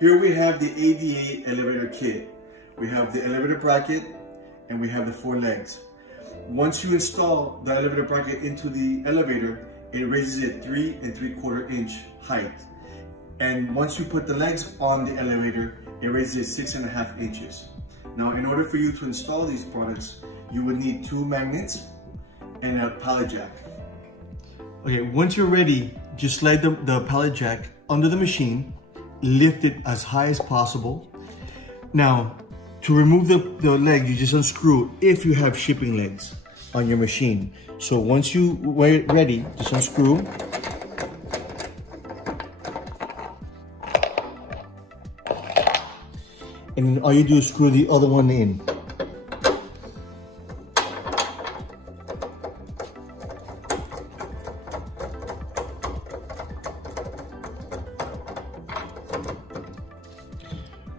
Here we have the ADA elevator kit. We have the elevator bracket and we have the 4 legs. Once you install the elevator bracket into the elevator, it raises it 3 3/4 inch height. And once you put the legs on the elevator, it raises it 6.5 inches. Now, in order for you to install these products, you would need 2 magnets and a pallet jack. Okay, once you're ready, just slide the pallet jack under the machine, lift it as high as possible. Now, to remove the leg, you just unscrew if you have shipping legs on your machine. So once you are ready, just unscrew. And then all you do is screw the other one in.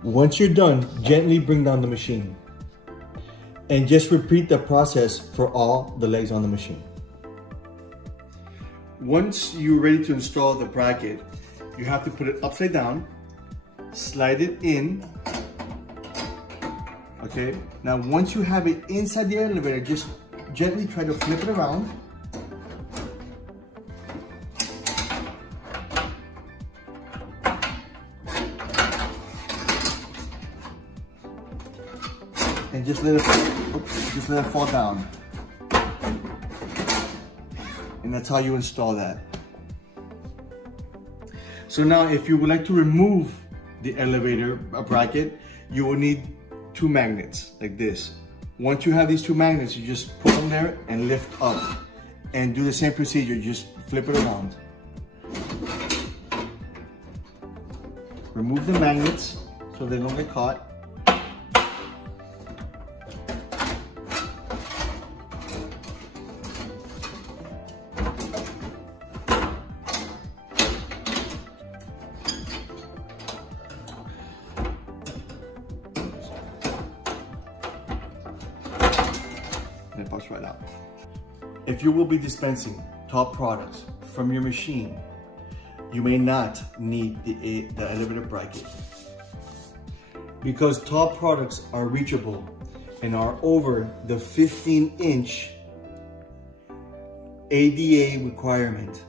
Once you're done, gently bring down the machine. And just repeat the process for all the legs on the machine. Once you're ready to install the bracket, you have to put it upside down, slide it in. Okay, now once you have it inside the elevator, just gently try to flip it around. And just let it fall down. And that's how you install that. So now if you would like to remove the elevator bracket, you will need 2 magnets like this. Once you have these 2 magnets, you just put them there and lift up. And do the same procedure, just flip it around. Remove the magnets so they don't get caught. And it pops right out. If you will be dispensing top products from your machine, you may not need the elevator bracket. Because top products are reachable and are over the 15-inch ADA requirement.